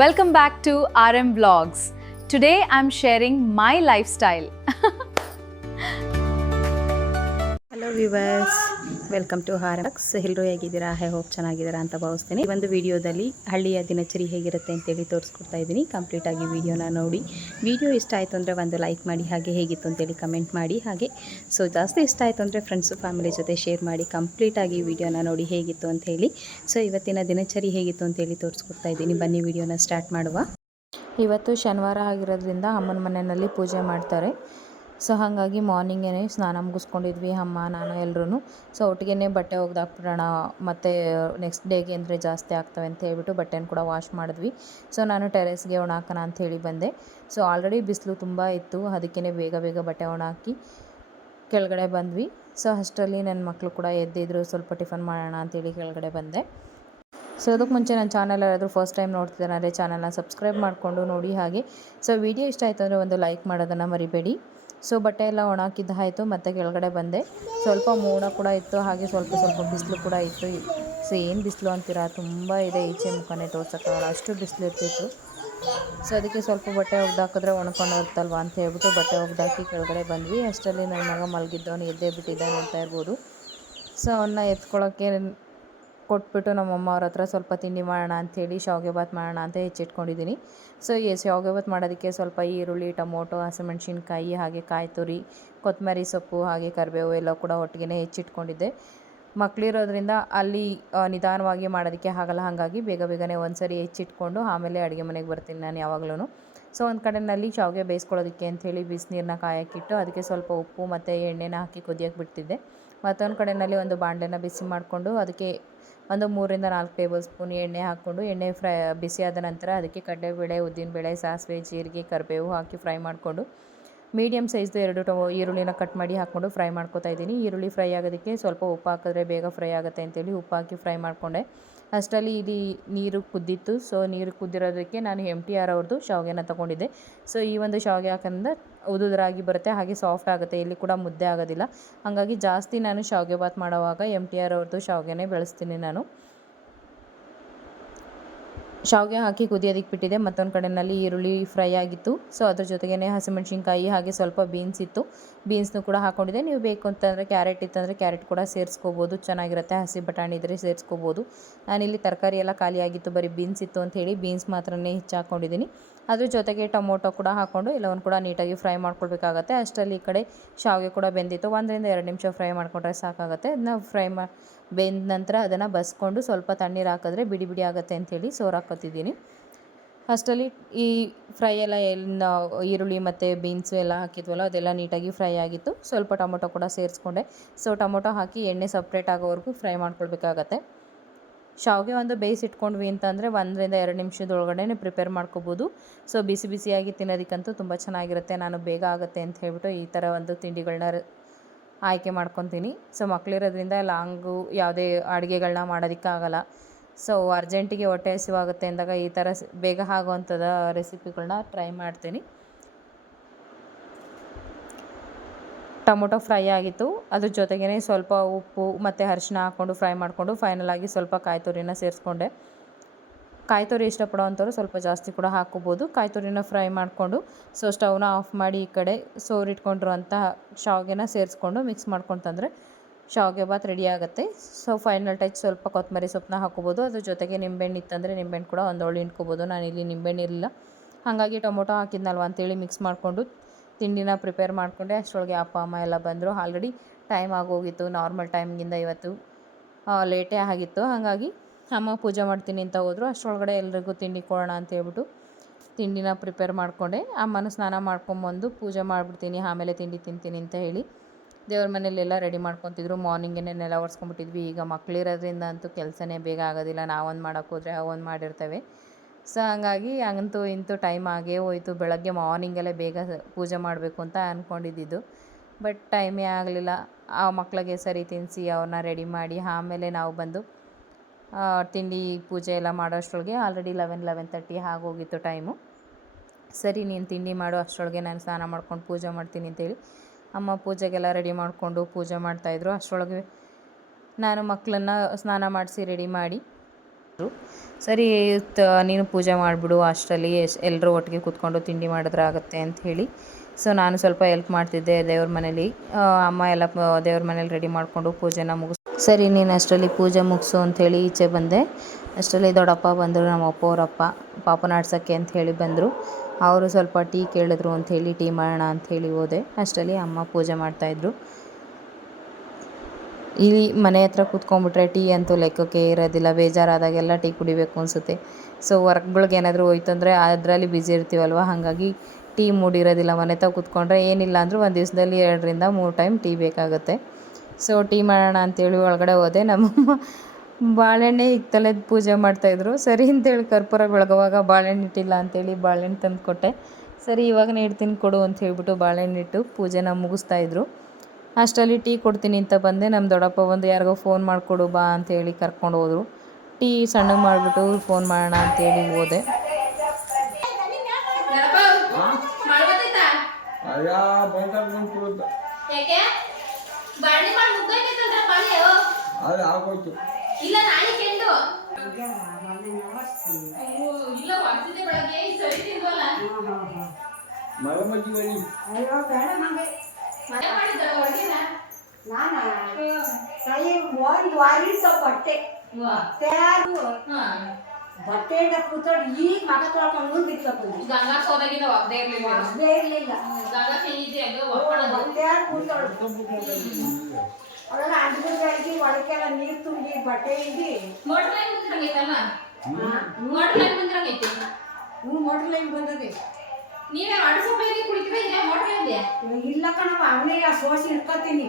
Welcome back to RM Vlogs. Today I'm sharing my lifestyle. Hello viewers, welcome to ಹಾರಕ್ಸ್. ಎಲ್ಲರೂ ಹೇಗಿದ್ದೀರಾ? I hope ಚೆನ್ನಾಗಿದ್ದೀರಾ ಅಂತ ಭಾವಿಸ್ತೀನಿ. ಈ ಒಂದು ವಿಡಿಯೋದಲ್ಲಿ ಹಳ್ಳಿಯ ದಿನಚರಿ ಹೇಗಿರುತ್ತೆ ಅಂತೇಳಿ ತೋರಿಸ್ಕೊಡ್ತಾ ಇದ್ದೀನಿ. ಕಂಪ್ಲೀಟಾಗಿ ವಿಡಿಯೋನ ನೋಡಿ. ವಿಡಿಯೋ ಇಷ್ಟ ಆಯಿತು ಅಂದರೆ ಒಂದು ಲೈಕ್ ಮಾಡಿ, ಹಾಗೆ ಹೇಗಿತ್ತು ಅಂತೇಳಿ ಕಮೆಂಟ್ ಮಾಡಿ. ಹಾಗೆ ಜಾಸ್ತಿ ಇಷ್ಟ ಆಯಿತು ಅಂದರೆ ಫ್ರೆಂಡ್ಸು ಫ್ಯಾಮಿಲಿ ಜೊತೆ ಶೇರ್ ಮಾಡಿ. ಕಂಪ್ಲೀಟಾಗಿ ವಿಡಿಯೋನ ನೋಡಿ ಹೇಗಿತ್ತು ಅಂತ ಹೇಳಿ. ಇವತ್ತಿನ ದಿನಚರಿ ಹೇಗಿತ್ತು ಅಂತೇಳಿ ತೋರಿಸ್ಕೊಡ್ತಾ ಇದ್ದೀನಿ. ಬನ್ನಿ ವಿಡಿಯೋನ ಸ್ಟಾರ್ಟ್ ಮಾಡುವ. ಇವತ್ತು ಶನಿವಾರ ಆಗಿರೋದ್ರಿಂದ ಅಮ್ಮನ ಮನೆಯಲ್ಲಿ ಪೂಜೆ ಮಾಡ್ತಾರೆ. ಹಾಗಾಗಿ ಮಾರ್ನಿಂಗೇ ಸ್ನಾನ ಮುಗಿಸ್ಕೊಂಡಿದ್ವಿ ಅಮ್ಮ ನಾನು ಎಲ್ಲರೂ. ಒಟ್ಟಿಗೆ ಬಟ್ಟೆ ಒಗ್ದಾಕ್ಬಿಡೋಣ, ಮತ್ತು ನೆಕ್ಸ್ಟ್ ಡೇಗೆ ಅಂದರೆ ಜಾಸ್ತಿ ಆಗ್ತವೆ ಅಂತ ಹೇಳ್ಬಿಟ್ಟು ಬಟ್ಟೆನ ಕೂಡ ವಾಶ್ ಮಾಡಿದ್ವಿ. ನಾನು ಟೆರೆಸ್ಗೆ ಒಣಾಕೋಣ ಅಂಥೇಳಿ ಬಂದೆ. ಆಲ್ರೆಡಿ ಬಿಸಿಲು ತುಂಬ ಇತ್ತು, ಅದಕ್ಕೇ ಬೇಗ ಬಟ್ಟೆ ಒಣಾಕಿ ಕೆಳಗಡೆ ಬಂದ್ವಿ. ಅಷ್ಟರಲ್ಲಿ ನನ್ನ ಮಕ್ಕಳು ಕೂಡ ಎದ್ದಿದ್ರು, ಸ್ವಲ್ಪ ಟಿಫನ್ ಮಾಡೋಣ ಅಂಥೇಳಿ ಕೆಳಗಡೆ ಬಂದೆ. ಅದಕ್ಕೆ ಮುಂಚೆ ನನ್ನ ಚಾನಲ್ ಯಾರಾದರೂ ಫಸ್ಟ್ ಟೈಮ್ ನೋಡ್ತಿದ್ದಾರೆ ಅಂದರೆ ಚಾನಲ್ನ ಸಬ್ಸ್ಕ್ರೈಬ್ ಮಾಡಿಕೊಂಡು ನೋಡಿ. ಹಾಗೆ ವಿಡಿಯೋ ಇಷ್ಟ ಆಯಿತು ಅಂದರೆ ಒಂದು ಲೈಕ್ ಮಾಡೋದನ್ನು ಮರಿಬೇಡಿ. ಬಟ್ಟೆ ಎಲ್ಲ ಒಣಾಕಿದ್ದಾಯಿತು, ಮತ್ತು ಕೆಳಗಡೆ ಬಂದೆ. ಸ್ವಲ್ಪ ಮೋಡ ಕೂಡ ಇತ್ತು, ಹಾಗೆ ಸ್ವಲ್ಪ ಬಿಸಿಲು ಕೂಡ ಇತ್ತು. ಏನು ಬಿಸಿಲು ಅಂತೀರಾ, ತುಂಬ ಇದೆ, ಈಚೆ ಮುಖನೇ ತೋರ್ಸೋಕ್ಕಾಗಲ್ಲ, ಅಷ್ಟು ಬಿಸಿಲು ಇರ್ತಿತ್ತು. ಅದಕ್ಕೆ ಸ್ವಲ್ಪ ಬಟ್ಟೆ ಒಗ್ದಾಕಿದ್ರೆ ಒಣ್ಕೊಂಡು ಇರ್ತಲ್ವ ಅಂತ ಹೇಳ್ಬಿಟ್ಟು ಬಟ್ಟೆ ಒಗ್ದಾಕಿ ಕೆಳಗಡೆ ಬಂದ್ವಿ. ಅಷ್ಟರಲ್ಲಿ ನನ್ನ ಮಗ ಮಲಗಿದ್ದವನು ಎದ್ದೇ ಬಿಟ್ಟಿದ್ದಾನೆ ಅಂತ ಇರ್ಬೋದು. ಅವನ್ನ ಎತ್ಕೊಳ್ಳೋಕ್ಕೆ ಕೊಟ್ಬಿಟ್ಟು ನಮ್ಮಮ್ಮ ಅವ್ರ ಹತ್ರ ಸ್ವಲ್ಪ ತಿಂಡಿ ಮಾಡೋಣ ಅಂಥೇಳಿ ಶಾವಿಗೆ ಬಾತ್ ಮಾಡೋಣ ಅಂತ ಹೆಚ್ಚಿಟ್ಕೊಂಡಿದ್ದೀನಿ. ಶಾವಿಗೆ ಬಾತ್ ಮಾಡೋದಕ್ಕೆ ಸ್ವಲ್ಪ ಈರುಳ್ಳಿ, ಟೊಮೊಟೊ, ಹಸಿಮೆಣ್ಸಿನ್ಕಾಯಿ, ಹಾಗೆ ಕಾಯಿ ತುರಿ, ಕೊತ್ತಂಬರಿ ಸೊಪ್ಪು, ಹಾಗೆ ಕರಿಬೇವು ಎಲ್ಲ ಕೂಡ ಒಟ್ಟಿಗೆ ಹೆಚ್ಚಿಟ್ಕೊಂಡಿದ್ದೆ. ಮಕ್ಕಳಿರೋದ್ರಿಂದ ಅಲ್ಲಿ ನಿಧಾನವಾಗಿ ಮಾಡೋದಕ್ಕೆ ಆಗಲ್ಲ, ಹಾಗಾಗಿ ಬೇಗನೆ ಒಂದು ಸರಿ ಹೆಚ್ಚಿಟ್ಕೊಂಡು ಆಮೇಲೆ ಅಡುಗೆ ಮನೆಗೆ ಬರ್ತೀನಿ ನಾನು ಯಾವಾಗಲೂ. ಒಂದು ಕಡೆಯಲ್ಲಿ ಶಾವಿಗೆ ಬೇಯಿಸ್ಕೊಳ್ಳೋದಕ್ಕೆ ಅಂಥೇಳಿ ಬಿಸಿನೀರನ್ನ ಕಾಯಕ್ಕಿಟ್ಟು ಅದಕ್ಕೆ ಸ್ವಲ್ಪ ಉಪ್ಪು ಮತ್ತು ಎಣ್ಣೆನ ಹಾಕಿ ಕುದಿಯೋಕ್ಕೆ ಬಿಡ್ತಿದ್ದೆ. ಮತ್ತೊಂದು ಕಡೆಯಲ್ಲಿ ಒಂದು ಬಾಣಲೆನ ಬಿಸಿ ಮಾಡಿಕೊಂಡು ಅದಕ್ಕೆ ಒಂದು 3-4 ಟೇಬಲ್ ಸ್ಪೂನ್ ಎಣ್ಣೆ ಹಾಕ್ಕೊಂಡು, ಎಣ್ಣೆ ಬಿಸಿಯಾದ ನಂತರ ಅದಕ್ಕೆ ಕಡಲೆಬೇಳೆ, ಉದ್ದಿನಬೇಳೆ, ಸಾಸಿವೆ, ಜೀರಿಗೆ, ಕರಿಬೇವು ಹಾಕಿ ಫ್ರೈ ಮಾಡಿಕೊಂಡು, ಮೀಡಿಯಮ್ ಸೈಜ್ದು 2 ಈರುಳ್ಳಿನ ಕಟ್ ಮಾಡಿ ಹಾಕ್ಕೊಂಡು ಫ್ರೈ ಮಾಡ್ಕೊತಾ ಇದ್ದೀನಿ. ಈರುಳ್ಳಿ ಫ್ರೈ ಆಗೋದಕ್ಕೆ ಸ್ವಲ್ಪ ಉಪ್ಪು ಹಾಕಿದ್ರೆ ಬೇಗ ಫ್ರೈ ಆಗುತ್ತೆ ಅಂತೇಳಿ ಉಪ್ಪು ಹಾಕಿ ಫ್ರೈ ಮಾಡಿಕೊಂಡೆ. ಅಷ್ಟರಲ್ಲಿ ಇಲ್ಲಿ ನೀರು ಕುದ್ದಿತ್ತು. ನೀರು ಕುದ್ದಿರೋದಕ್ಕೆ ನಾನು MTR ಅವ್ರದ್ದು ಶಾವಿಗೆನ ತೊಗೊಂಡಿದ್ದೆ. ಈ ಒಂದು ಶಾವಿಗೆ ಹಾಕೋದ್ರಿಂದ ಉದುರಾಗಿ ಬರುತ್ತೆ, ಹಾಗೆ ಸಾಫ್ಟ್ ಆಗುತ್ತೆ, ಇಲ್ಲಿ ಕೂಡ ಮುದ್ದೆ ಆಗೋದಿಲ್ಲ. ಹಾಗಾಗಿ ಜಾಸ್ತಿ ನಾನು ಶಾವಿಗೆ ಬಾತ್ ಮಾಡೋವಾಗ MTR ಅವ್ರದ್ದು ಶಾವಿಗೆನೇ ಬೆಳೆಸ್ತೀನಿ ನಾನು. ಶಾವಿಗೆ ಹಾಕಿ ಕುದಿಯೋದಕ್ಕೆ ಬಿಟ್ಟಿದ್ದೆ. ಮತ್ತೊಂದು ಕಡೆಯಲ್ಲಿ ಈರುಳ್ಳಿ ಫ್ರೈ ಆಗಿತ್ತು. ಅದ್ರ ಜೊತೆಗೇ ಹಸಿಮೆಣ್ಸಿನ್ಕಾಯಿ, ಹಾಗೆ ಸ್ವಲ್ಪ ಬೀನ್ಸ್ ಇತ್ತು, ಬೀನ್ಸ್ನು ಕೂಡ ಹಾಕ್ಕೊಂಡಿದ್ದೆ. ನೀವು ಬೇಕು ಅಂತಂದರೆ ಕ್ಯಾರೆಟ್ ಇತ್ತಂದರೆ ಕ್ಯಾರೆಟ್ ಕೂಡ ಸೇರಿಸ್ಕೋಬೋದು, ಚೆನ್ನಾಗಿರುತ್ತೆ. ಹಸಿ ಬಟಾಣಿ ಇದ್ದರೆ ಸೇರಿಸ್ಕೋಬೋದು. ನಾನಿಲ್ಲಿ ತರಕಾರಿ ಎಲ್ಲ ಖಾಲಿಯಾಗಿತ್ತು, ಬರೀ ಬೀನ್ಸ್ ಇತ್ತು ಅಂತ ಹೇಳಿ ಬೀನ್ಸ್ ಮಾತ್ರನೇ ಹೆಚ್ಚು ಹಾಕ್ಕೊಂಡಿದ್ದೀನಿ. ಅದ್ರ ಜೊತೆಗೆ ಟೊಮೊಟೊ ಕೂಡ ಹಾಕ್ಕೊಂಡು ಎಲ್ಲವನ್ನು ಕೂಡ ನೀಟಾಗಿ ಫ್ರೈ ಮಾಡ್ಕೊಳ್ಬೇಕಾಗತ್ತೆ. ಅಷ್ಟರಲ್ಲಿ ಈ ಕಡೆ ಶಾವಿಗೆ ಕೂಡ ಬೆಂದಿತ್ತು. 1-2 ನಿಮಿಷ ಫ್ರೈ ಮಾಡಿಕೊಂಡ್ರೆ ಸಾಕಾಗುತ್ತೆ. ಅದನ್ನ ಬೆಂದ ನಂತರ ಅದನ್ನು ಬಸ್ಕೊಂಡು ಸ್ವಲ್ಪ ತಣ್ಣೀರು ಹಾಕಿದ್ರೆ ಬಿಡಿ ಆಗುತ್ತೆ ಅಂಥೇಳಿ ಹಾಕೋತಿದ್ದೀನಿ. ಅಷ್ಟರಲ್ಲಿ ಈ ಫ್ರೈ ಎಲ್ಲ ಈರುಳ್ಳಿ ಮತ್ತು ಬೀನ್ಸು ಎಲ್ಲ ಹಾಕಿದ್ವಲ್ಲ, ಅದೆಲ್ಲ ನೀಟಾಗಿ ಫ್ರೈ ಆಗಿತ್ತು. ಸ್ವಲ್ಪ ಟೊಮೊಟೊ ಕೂಡ ಸೇರಿಸ್ಕೊಂಡೆ. ಟೊಮೊಟೊ ಹಾಕಿ ಎಣ್ಣೆ ಸಪ್ರೇಟ್ ಆಗೋವರೆಗೂ ಫ್ರೈ ಮಾಡ್ಕೊಳ್ಬೇಕಾಗತ್ತೆ. ಶಾವಿಗೆ ಒಂದು ಬೇಯಿಸಿಟ್ಕೊಂಡ್ವಿ ಅಂತಂದರೆ 1-2 ನಿಮಿಷದೊಳಗಡೆ ಪ್ರಿಪೇರ್ ಮಾಡ್ಕೋಬೋದು. ಬಿಸಿಯಾಗಿ ತಿನ್ನೋದಕ್ಕಂತೂ ತುಂಬ ಚೆನ್ನಾಗಿರುತ್ತೆ. ನಾನು ಬೇಗ ಆಗುತ್ತೆ ಅಂತ ಹೇಳ್ಬಿಟ್ಟು ಈ ಥರ ಒಂದು ತಿಂಡಿಗಳನ್ನ ಆಯ್ಕೆ ಮಾಡ್ಕೊತೀನಿ. ಮಕ್ಕಳಿರೋದ್ರಿಂದ ಲಾಂಗು ಯಾವುದೇ ಅಡುಗೆಗಳನ್ನ ಮಾಡೋದಕ್ಕಾಗಲ್ಲ. ಅರ್ಜೆಂಟಿಗೆ ಹೊಟ್ಟೆ ಹಸಿವಾಗುತ್ತೆ ಅಂದಾಗ ಈ ಥರ ಬೇಗ ಆಗುವಂಥದ್ದು ರೆಸಿಪಿಗಳನ್ನ ಟ್ರೈ ಮಾಡ್ತೀನಿ. ಟೊಮೊಟೊ ಫ್ರೈ ಆಗಿತ್ತು, ಅದ್ರ ಜೊತೆಗೇ ಸ್ವಲ್ಪ ಉಪ್ಪು ಮತ್ತು ಅರಿಶಿನ ಹಾಕ್ಕೊಂಡು ಫ್ರೈ ಮಾಡಿಕೊಂಡು ಫೈನಲಾಗಿ ಸ್ವಲ್ಪ ಕಾಯಿ ತುರಿನ ಸೇರಿಸ್ಕೊಂಡೆ. ಕಾಯಿ ತುರಿ ಇಷ್ಟಪಡೋವಂಥವ್ರು ಸ್ವಲ್ಪ ಜಾಸ್ತಿ ಕೂಡ ಹಾಕ್ಕೋಬೋದು. ಕಾಯಿ ತುರಿನ ಫ್ರೈ ಮಾಡಿಕೊಂಡು ಸ್ಟವ್ನ ಆಫ್ ಮಾಡಿ ಈ ಕಡೆ ಸೋರಿಟ್ಕೊಂಡಿರುವಂಥ ಶಾವಿಗೆನ ಸೇರಿಸ್ಕೊಂಡು ಮಿಕ್ಸ್ ಮಾಡ್ಕೊಂಡು ಶಾವಿಗೆ ಬಾತ್ ರೆಡಿ ಆಗುತ್ತೆ. ಫೈನಲ್ ಟಚ್ ಸ್ವಲ್ಪ ಕೊತ್ತಂಬರಿ ಸೊಪ್ಪನ್ನ ಹಾಕ್ಕೋಬೋದು. ಅದ್ರ ಜೊತೆಗೆ ನಿಂಬೆಹಣ್ಣು ಇತ್ತಂದರೆ ನಿಂಬೆಹಣ್ಣು ಕೂಡ ಒಂದೊಳ್ಳೆ ಹಿಂಡ್ಕೋಬೋದು. ನಾನಿಲ್ಲಿ ನಿಂಬೆಹಣ್ಣು ಇರಲಿಲ್ಲ, ಹಾಗಾಗಿ ಟೊಮೊಟೊ ಹಾಕಿದ್ನಲ್ವ ಅಂತೇಳಿ ಮಿಕ್ಸ್ ಮಾಡಿಕೊಂಡು ತಿಂಡಿನ ಪ್ರಿಪೇರ್ ಮಾಡಿಕೊಂಡೆ. ಅಷ್ಟರೊಳಗೆ ಅಪ್ಪ ಅಮ್ಮ ಎಲ್ಲ ಬಂದರು. ಆಲ್ರೆಡಿ ಟೈಮ್ ಆಗೋಗಿತ್ತು, ನಾರ್ಮಲ್ ಟೈಮ್ಗಿಂತ ಇವತ್ತು ಲೇಟೇ ಆಗಿತ್ತು. ಹಾಗಾಗಿ ಅಮ್ಮ ಪೂಜೆ ಮಾಡ್ತೀನಿ ಅಂತ ಹೋದರು. ಅಷ್ಟರೊಳಗಡೆ ಎಲ್ರಿಗೂ ತಿಂಡಿ ಕೊಡೋಣ ಅಂತ ಹೇಳ್ಬಿಟ್ಟು ತಿಂಡಿನ ಪ್ರಿಪೇರ್ ಮಾಡಿಕೊಂಡೆ. ಅಮ್ಮನೂ ಸ್ನಾನ ಮಾಡ್ಕೊಂಬಂದು ಪೂಜೆ ಮಾಡಿಬಿಡ್ತೀನಿ, ಆಮೇಲೆ ತಿಂಡಿ ತಿಂತೀನಿ ಅಂತ ಹೇಳಿ ದೇವ್ರ ಮನೆಯಲ್ಲೆಲ್ಲ ರೆಡಿ ಮಾಡ್ಕೊತಿದ್ರು. ಮಾರ್ನಿಂಗೇ ನೆಲ ಒರೆಸ್ಕೊಂಡ್ಬಿಟ್ಟಿದ್ವಿ. ಈಗ ಮಕ್ಕಳಿರೋದ್ರಿಂದ ಅಂತೂ ಕೆಲಸನೇ ಬೇಗ ಆಗೋದಿಲ್ಲ. ನಾವೊಂದು ಮಾಡೋಕ್ಕೋದ್ರೆ ಅವೊಂದು ಮಾಡಿರ್ತೇವೆ. ಹಾಗಾಗಿ ಅಂತೂ ಇಂತೂ ಟೈಮ್ ಆಗೇ ಹೋಯಿತು. ಬೆಳಗ್ಗೆ ಮಾರ್ನಿಂಗಲ್ಲೇ ಬೇಗ ಪೂಜೆ ಮಾಡಬೇಕು ಅಂತ ಅಂದ್ಕೊಂಡಿದ್ದು, ಬಟ್ ಟೈಮೇ ಆಗಲಿಲ್ಲ. ಆ ಮಕ್ಕಳಿಗೆ ಸರಿ ತಿನ್ನಿಸಿ ಅವ್ರನ್ನ ರೆಡಿ ಮಾಡಿ ಆಮೇಲೆ ನಾವು ಬಂದು ತಿಂಡಿ ಪೂಜೆ ಎಲ್ಲ ಮಾಡೋ ಅಷ್ಟರೊಳಗೆ ಆಲ್ರೆಡಿ 11-11:30 ಆಗೋಗಿತ್ತು ಟೈಮು. ಸರಿ ನೀನು ತಿಂಡಿ ಮಾಡು, ಅಷ್ಟರೊಳಗೆ ನಾನು ಸ್ನಾನ ಮಾಡ್ಕೊಂಡು ಪೂಜೆ ಮಾಡ್ತೀನಿ ಅಂತೇಳಿ ಅಮ್ಮ ಪೂಜೆಗೆಲ್ಲ ರೆಡಿ ಮಾಡಿಕೊಂಡು ಪೂಜೆ ಮಾಡ್ತಾಯಿದ್ರು. ಅಷ್ಟರೊಳಗೆ ನಾನು ಮಕ್ಕಳನ್ನ ಸ್ನಾನ ಮಾಡಿಸಿ ರೆಡಿ ಮಾಡಿ ಸರಿ ನೀನು ಪೂಜೆ ಮಾಡಿಬಿಡು, ಅಷ್ಟರಲ್ಲಿ ಎಲ್ಲರೂ ಒಟ್ಟಿಗೆ ಕೂತ್ಕೊಂಡು ತಿಂಡಿ ಮಾಡಿದ್ರೆ ಆಗುತ್ತೆ ಅಂತ ಹೇಳಿ ಸೊ ನಾನು ಸ್ವಲ್ಪ ಹೆಲ್ಪ್ ಮಾಡ್ತಿದ್ದೆ ದೇವ್ರ ಮನೇಲಿ. ಅಮ್ಮ ಎಲ್ಲ ದೇವ್ರ ಮನೇಲಿ ರೆಡಿ ಮಾಡಿಕೊಂಡು ಪೂಜೆನ ಸರಿ ನೀನು ಅಷ್ಟರಲ್ಲಿ ಪೂಜೆ ಮುಗಿಸು ಅಂಥೇಳಿ ಈಚೆ ಬಂದೆ. ಅಷ್ಟರಲ್ಲಿ ದೊಡ್ಡಪ್ಪ ಬಂದರು, ನಮ್ಮ ಅಪ್ಪ ಅವರಪ್ಪ ಪಾಪನ ಆಡ್ಸೋಕ್ಕೆ ಅಂತ ಹೇಳಿ ಬಂದರು. ಅವರು ಸ್ವಲ್ಪ ಟೀ ಕೇಳಿದ್ರು ಅಂಥೇಳಿ ಟೀ ಮಾಡೋಣ ಅಂಥೇಳಿ ಹೋದೆ. ಅಷ್ಟರಲ್ಲಿ ಅಮ್ಮ ಪೂಜೆ ಮಾಡ್ತಾಯಿದ್ರು. ಇಲ್ಲಿ ಮನೆ ಹತ್ರ ಕೂತ್ಕೊಂಡ್ಬಿಟ್ರೆ ಟೀ ಅಂತೂ ಲೆಕ್ಕಕ್ಕೆ ಇರೋದಿಲ್ಲ, ಬೇಜಾರಾದಾಗೆಲ್ಲ ಟೀ ಕುಡಿಬೇಕು ಅನಿಸುತ್ತೆ. ಸೊ ವರ್ಕ್ಗಳಿಗೆ ಏನಾದರೂ ಹೋಯ್ತು ಅಂದರೆ ಅದರಲ್ಲಿ ಬ್ಯುಸಿ ಇರ್ತೀವಲ್ವ, ಹಾಗಾಗಿ ಟೀ ಮೂಡಿರೋದಿಲ್ಲ. ಮನೆ ಹತ್ರ ಕೂತ್ಕೊಂಡ್ರೆ ಏನಿಲ್ಲ ಅಂದರೂ ಒಂದು ದಿವಸದಲ್ಲಿ 2ರಿಂದ 3 ಟೈಮ್ ಟೀ ಬೇಕಾಗುತ್ತೆ. ಸೊ ಟೀ ಮಾಡೋಣ ಅಂಥೇಳಿ ಒಳಗಡೆ ಹೋದೆ. ನಮ್ಮಮ್ಮ ಬಾಳೆಹಣ್ಣೆ ಇತ್ತಲೆ ಪೂಜೆ ಮಾಡ್ತಾಯಿದ್ರು. ಸರಿ ಅಂತೇಳಿ ಕರ್ಪೂರ ಬೆಳಗುವಾಗ ಬಾಳೆಹಣ್ಣು ಇಟ್ಟಿಲ್ಲ ಅಂಥೇಳಿ ಬಾಳೆಹಣ್ಣು ತಂದು ಕೊಟ್ಟೆ. ಸರಿ ಇವಾಗನೇ ಇಡ್ತೀನಿ ಕೊಡು ಅಂತ ಹೇಳ್ಬಿಟ್ಟು ಬಾಳೆಹಣ್ಣಿಟ್ಟು ಪೂಜೆನ ಮುಗಿಸ್ತಾಯಿದ್ರು. ಅಷ್ಟರಲ್ಲಿ ಟೀ ಕೊಡ್ತೀನಿ ಅಂತ ಬಂದೆ. ನಮ್ಮ ದೊಡ್ಡಪ್ಪ ಬಂದು ಯಾರಿಗೋ ಫೋನ್ ಮಾಡಿಕೊಡು ಬಾ ಅಂತೇಳಿ ಕರ್ಕೊಂಡು ಹೋದರು. ಟೀ ಸಣ್ಣಗೆ ಮಾಡಿಬಿಟ್ಟು ಫೋನ್ ಮಾಡೋಣ ಅಂತೇಳಿ ಹೋದೆ. ಒಂದು ವಾರ ಬಟ್ಟೆ ಬಟ್ಟೆ ಕೂತ್ಕೊಂಡು ಈಗ ಮಗ ತೊಳ್ಕೊಂಡು ಮುಂದೆ ಬಿತ್ತಪ್ಪ ಅವೆಲ್ಲ ಅಂಡ್ಬಿಟ್ಟು ಒಳಕ್ಕೆಲ್ಲ ನೀರು ತುಂಬಿ ಬಟ್ಟೆ ಇಡಿ ಮೋಟ್ರ್ ಲೈನ್ ಬಂದದೆ. ಇಲ್ಲ ಕಣವ ಅವನೇ ಸೋಸಿ ಇಟ್ಕೊತೀನಿ.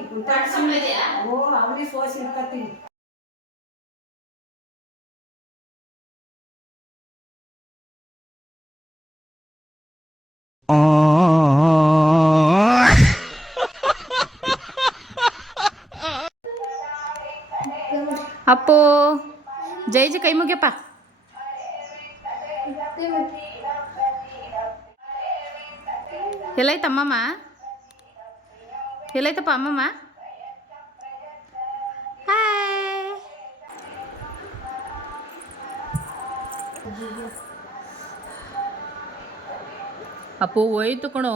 ಓ ಅವನೇ ಸೋಸಿ ಇಟ್ಕೊತೀನಿ. ಅಪ್ಪೋ ಜೈ ಕೈ ಮುಗಿಯಪ್ಪ. ಎಲ್ಲೈತ ಅಮ್ಮಮ್ಮ? ಎಲ್ಲೈತಪ್ಪ ಅಮ್ಮಮ್ಮ? ಹಾಯ್. ಅಪ್ಪು ಹೋಯ್ತು ಕಣೋ.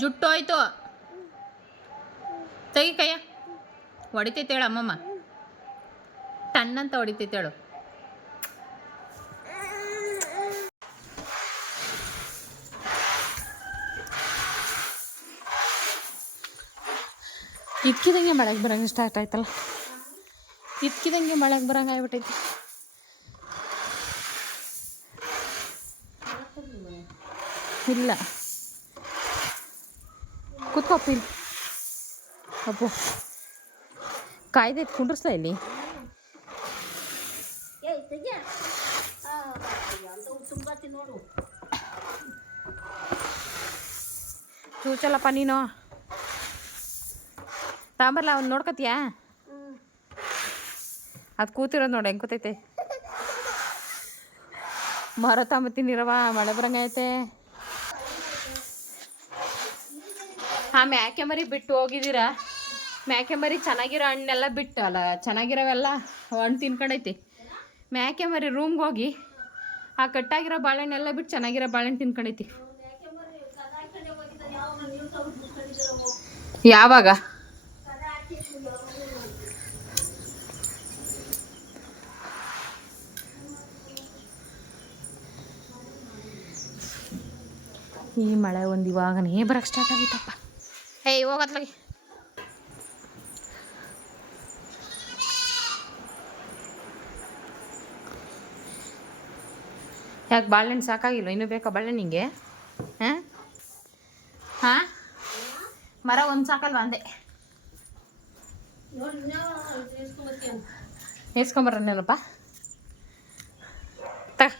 ಜುಟ್ಟು ಹೋಯ್ತು. ತೆಗಿ ಕೈಯ. ಹೊಡಿತೈತೇಳು ಅಮ್ಮಮ್ಮ, ಟನ್ನಂತ ಹೊಡಿತೈತೇಳು. ಇದ್ಕಿದಂಗೆ ಮಳೆಗೆ ಬರಂಗೆ ಸ್ಟಾರ್ಟ್ ಆಯ್ತಲ್ಲ. ಇದ್ಕಿದಂಗೆ ಮಳೆಗೆ ಬರಂಗೆ ಆಗ್ಬಿಟ್ಟೈತಿ. ಇಲ್ಲ ಕೂತ್ಕೊಪ್ಪ ಇಲ್ಲಿ. ಅಪ್ಪು ಕಾಯ್ದೈತೆ ಕುಂಡ್ರಸ್ಲ ಇಲ್ಲಿ. ಚೂಚಲ್ಲಪ್ಪ ನೀನು. ತಾಂಬರ್ಲ ಅವ್ನು ನೋಡ್ಕತಿಯಾ? ಅದು ಕೂತಿರೋದು ನೋಡಿ ಹೆಂಗೆ ಕೂತೈತೆ. ಮರ ತಾಂಬತ್ತೀನಿರವ, ಮಳೆ ಬರಂಗೈತೆ. ಹಾಂ ಮ್ಯಾಕೆ ಮರಿ ಬಿಟ್ಟು ಹೋಗಿದ್ದೀರಾ? ಮ್ಯಾಕೆ ಮರಿ ಚೆನ್ನಾಗಿರೋ ಹಣ್ಣೆಲ್ಲ ಬಿಟ್ಟು ಅಲ್ಲ, ಚೆನ್ನಾಗಿರೋವೆಲ್ಲ ಹಣ್ಣು ತಿನ್ಕೊಂಡೈತಿ. ಮ್ಯಾಕೆ ಮರಿ ರೂಮ್ಗೆ ಹೋಗಿ ಆ ಕಟ್ಟಾಗಿರೋ ಬಾಳೆಹಣ್ಣೆಲ್ಲ ಬಿಟ್ಟು ಚೆನ್ನಾಗಿರೋ ಬಾಳೆಹಣ್ಣು ತಿನ್ಕೊಂಡೈತಿ. ಯಾವಾಗ? ಈ ಮಳೆ ಒಂದು ಇವಾಗನೇ ಬರೋಕ್ಕೆ ಸ್ಟಾರ್ಟ್ ಆಗೈತಪ್ಪ. ಏಯ್ ಹೋಗತ್ಲಾಗಿ. ಯಾಕೆ ಬಾಳೆಹಣ್ಣು ಸಾಕಾಗಿಲ್ಲ? ಇನ್ನೂ ಬೇಕಾ ಬಾಳೆಹಣ್ಣು ನಿಂಗೆ? ಹಾಂ ಹಾಂ ಮರ ಒಂದು ಸಾಕಲ್ವ ಅಂದೆ. ಎಸ್ಕೊಂಬರ್ರೇನಪ್ಪ. ತಗ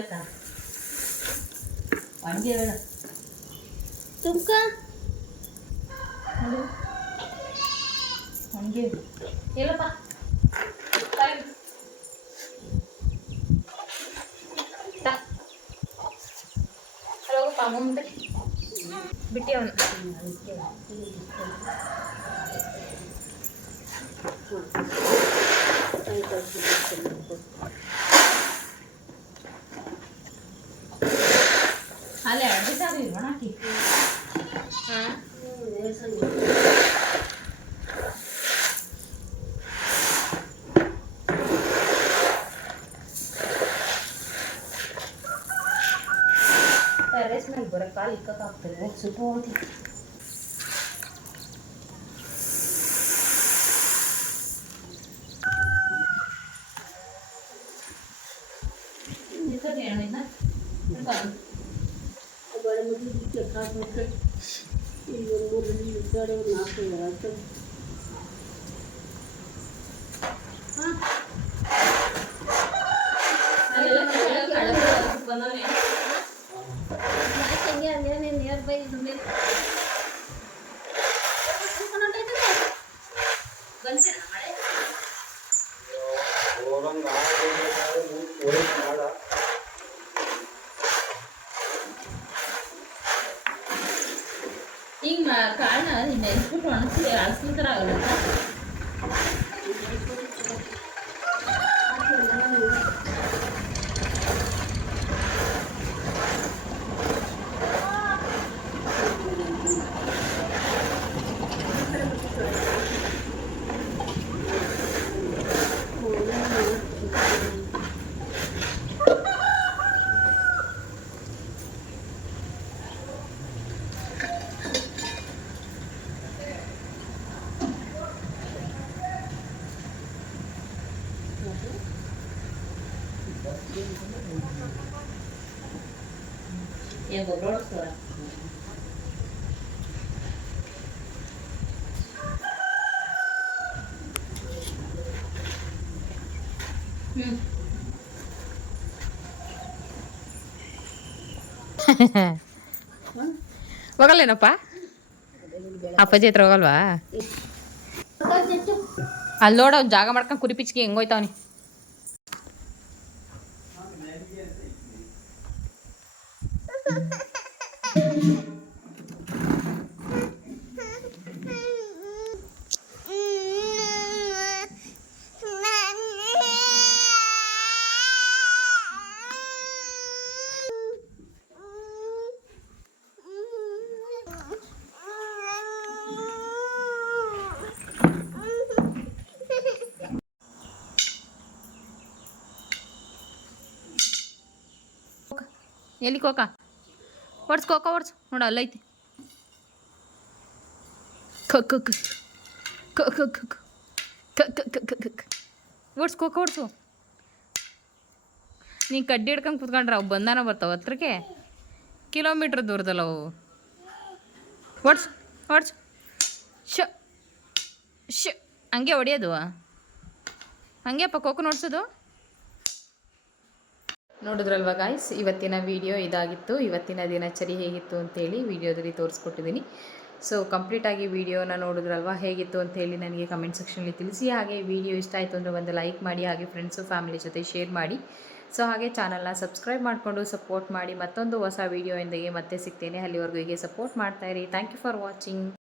ಬೇಕಾ ಒಣಗಿ ಬೇಡ ತುಮ್ಕ ಒಣಗಿ ಇಲ್ಲಪ್ಪ ಹೋಗಪ್ಪ ಮುಂದೆ ಬಿಟ್ಟು ಅವನು ಅಲ್ಲೇ ಅಡ್ಡಿ ಸಾರಿ ಒಣಾಕಿ ಹಾಂ ಟೆರೆಸ್ ಮೇಲೆ ಬರೋ ಕಾಲು ಇಕ್ಕಾಗ್ತದೆ ಸ್ವಲ್ಪ ಹೋಗಿ ನಿಯರ್ ಬೈ ಈಗ ಕಾಳನ್ನ ನೆನೆಸ್ಬಿಟ್ಟು ಒಣಗಿಸಿ ಅಳಸಿನ ಥರ ಆಗಲ್ಲ yang ngobrol suara ಹೋಗಲ್ಲೇನಪ್ಪ ಅಪ್ಪಾಜಿ ಹತ್ರ ಹೋಗಲ್ವಾ ಅಲ್ಲಿ ನೋಡ ಅವ್ನು ಜಾಗ ಮಾಡ್ಕೊಂಡು ಕುರಿ ಪಿಚ್ಚಿಗೆ ಹೆಂಗೋಯ್ತಾವನಿ ಎಲ್ಲಿ ಕೋಕ ಓಡ್ಸ್ ಕೋಕ ಓಡ್ಸು ನೋಡ ಅಲ್ಲೈತಿ ಓಡ್ಸ್ ಕೋಕ ಓಡ್ಸು ನೀನು ಕಡ್ಡಿ ಹಿಡ್ಕೊಂಡು ಕುತ್ಕೊಂಡ್ರೆ ಅವು ಬಂದಾನ ಬರ್ತಾವ ಹತ್ರಕ್ಕೆ ಕಿಲೋಮೀಟ್ರ್ ದೂರದಲ್ಲ ಅವು ಓಡ್ಸು ಓಡ್ಸು ಶ ಶ ಹಂಗೆ ಹೊಡಿಯೋದು ಹಂಗೆ ಅಪ್ಪ ಕೋಕ ನೋಡ್ಸೋದು ನೋಡಿದ್ರಲ್ವ ಗಾಯ್ಸ್ ಇವತ್ತಿನ ವಿಡಿಯೋ ಇದಾಗಿತ್ತು ಇವತ್ತಿನ ದಿನಚರಿ ಹೇಗಿತ್ತು ಅಂತೇಳಿ ವಿಡಿಯೋದಲ್ಲಿ ತೋರಿಸ್ಕೊಟ್ಟಿದ್ದೀನಿ ಸೊ ಕಂಪ್ಲೀಟಾಗಿ ವಿಡಿಯೋನ ನೋಡಿದ್ರಲ್ವ ಹೇಗಿತ್ತು ಅಂತೇಳಿ ನನಗೆ ಕಮೆಂಟ್ ಸೆಕ್ಷನಲ್ಲಿ ತಿಳಿಸಿ ಹಾಗೆ ವಿಡಿಯೋ ಇಷ್ಟ ಆಯಿತು ಅಂದರೆ ಒಂದು ಲೈಕ್ ಮಾಡಿ ಹಾಗೆ ಫ್ರೆಂಡ್ಸು ಫ್ಯಾಮಿಲಿ ಜೊತೆ ಶೇರ್ ಮಾಡಿ ಸೊ ಹಾಗೆ ಚಾನಲ್ನ ಸಬ್ಸ್ಕ್ರೈಬ್ ಮಾಡಿಕೊಂಡು ಸಪೋರ್ಟ್ ಮಾಡಿ ಮತ್ತೊಂದು ಹೊಸ ವಿಡಿಯೋಯೊಂದಿಗೆ ಮತ್ತೆ ಸಿಗ್ತೇನೆ ಅಲ್ಲಿವರೆಗೂ ಹೀಗೆ ಸಪೋರ್ಟ್ ಮಾಡ್ತಾಯಿರಿ ಥ್ಯಾಂಕ್ ಯು ಫಾರ್ ವಾಚಿಂಗ್